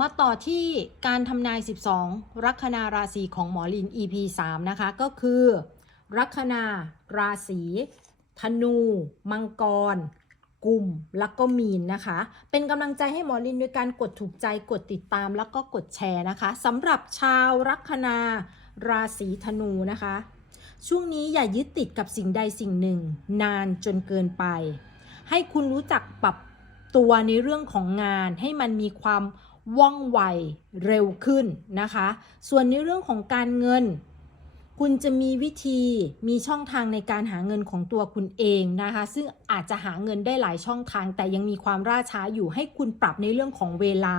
มาต่อที่การทำนาย 12 ลัคนาราศีของหมอลิน EP 3 นะคะ ก็คือลัคนาราศีธนู มังกรกุมแล้วก็มีนนะคะ เป็นกำลังใจให้หมอลินโดยการกดถูกใจกดติดตามแล้วก็กดแชร์นะคะสำหรับชาวลัคนาราศีธนูนะคะ ช่วงนี้อย่ายึดติดกับสิ่งใดสิ่งหนึ่ง นานจนเกินไป ให้คุณรู้จักปรับตัวในเรื่องของงาน ให้มันมีความ ว่องไวเร็วขึ้นนะคะ ส่วนในเรื่องของการเงิน คุณจะมีวิธีมีช่องทางในการหาเงินของตัวคุณเองนะคะ ซึ่งอาจจะหาเงินได้หลายช่องทาง แต่ยังมีความล่าช้าอยู่ให้คุณปรับในเรื่องของเวลา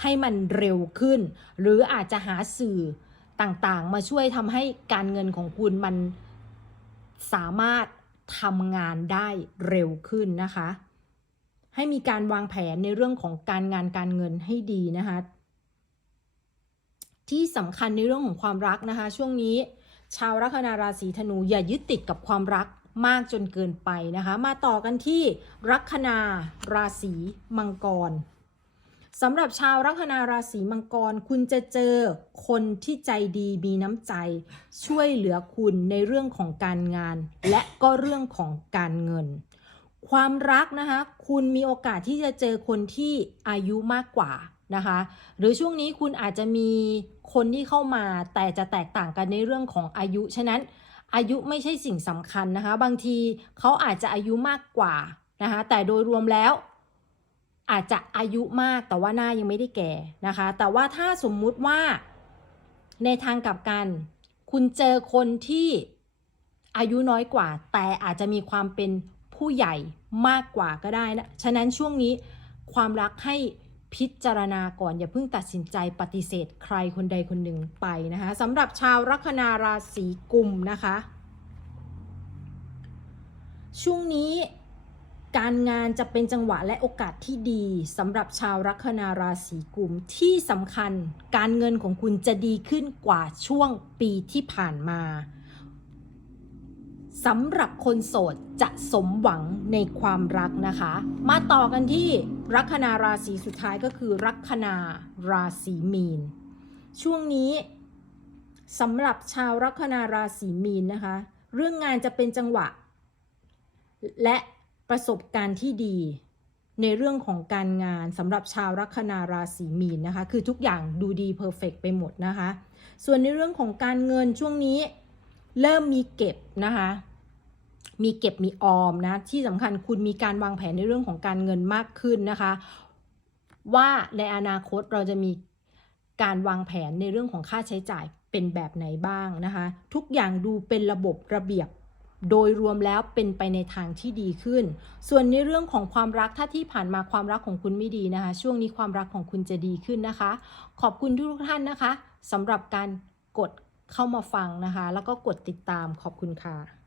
ให้มันเร็วขึ้น หรืออาจจะหาสื่อต่างๆ มาช่วยทำให้การเงินของคุณมันสามารถทำงานได้เร็วขึ้นนะคะ ให้มีการวางแผนในเรื่องของการงานการเงินให้ดีนะคะ ที่สำคัญในเรื่องของความรักนะคะ ช่วงนี้ ชาวลัคนาราศีธนูอย่ายึดติดกับความรักมากจนเกินไปนะคะ มาต่อกันที่ลัคนาราศีมังกรสำหรับชาวลัคนาราศีมังกร คุณจะเจอคนที่ใจดีมีน้ำใจ ช่วยเหลือคุณในเรื่องของการงาน และก็เรื่องของการเงิน ความรักนะคะ คุณมีโอกาสที่จะเจอคนที่อายุมากกว่านะคะ หรือช่วงนี้คุณอาจจะมีคนที่เข้ามาแต่จะแตกต่างกันในเรื่องของอายุ ฉะนั้นอายุไม่ใช่สิ่งสำคัญนะคะ บางทีเขาอาจจะอายุมากกว่านะคะ แต่โดยรวมแล้วอาจจะอายุมากแต่ว่าหน้ายังไม่ได้แก่นะคะ แต่ว่าถ้าสมมุติว่าในทางกลับกัน คุณเจอคนที่อายุน้อยกว่า แต่อาจจะมีความเป็น ผู้ใหญ่มากกว่าก็ได้นะ ฉะนั้นช่วงนี้ความรักให้พิจารณาก่อนอย่าเพิ่งตัดสินใจปฏิเสธใครคนใดคนหนึ่งไปนะคะสำหรับชาวลัคนาราศีกุมนะคะ ช่วงนี้การงานจะเป็นจังหวะและโอกาสที่ดีสำหรับชาวลัคนาราศีกุมที่สำคัญ การเงินของคุณจะดีขึ้นกว่าช่วงปีที่ผ่านมา สำหรับคนโสดจะสมหวังในความรักนะคะ มาต่อกันที่ลัคนาราศีสุดท้ายก็คือลัคนาราศีมีน ช่วงนี้สำหรับชาวลัคนาราศีมีนนะคะ เรื่องงานจะเป็นจังหวะ และประสบการณ์ที่ดี ในเรื่องของการงานสำหรับชาวลัคนาราศีมีนนะคะ คือทุกอย่างดูดีเพอร์เฟกไปหมดนะคะ ส่วนในเรื่องของการเงินช่วงนี้ เริ่มมีเก็บนะคะมีเก็บมีออมนะที่สำคัญคุณมีการวางแผนในเรื่องของการเงินมากขึ้นนะคะ ว่าในอนาคตเราจะมีการวางแผนในเรื่องของค่าใช้จ่ายเป็นแบบไหนบ้างนะคะ ทุกอย่างดูเป็นระบบระเบียบโดยรวมแล้วเป็นไปในทางที่ดีขึ้น ส่วนในเรื่องของความรักถ้าที่ผ่านมาความรักของคุณไม่ดีนะคะ ช่วงนี้ความรักของคุณจะดีขึ้นนะคะ ขอบคุณทุกท่านนะคะสำหรับการกด เข้ามาฟังนะคะ แล้วก็กดติดตามขอบคุณค่ะ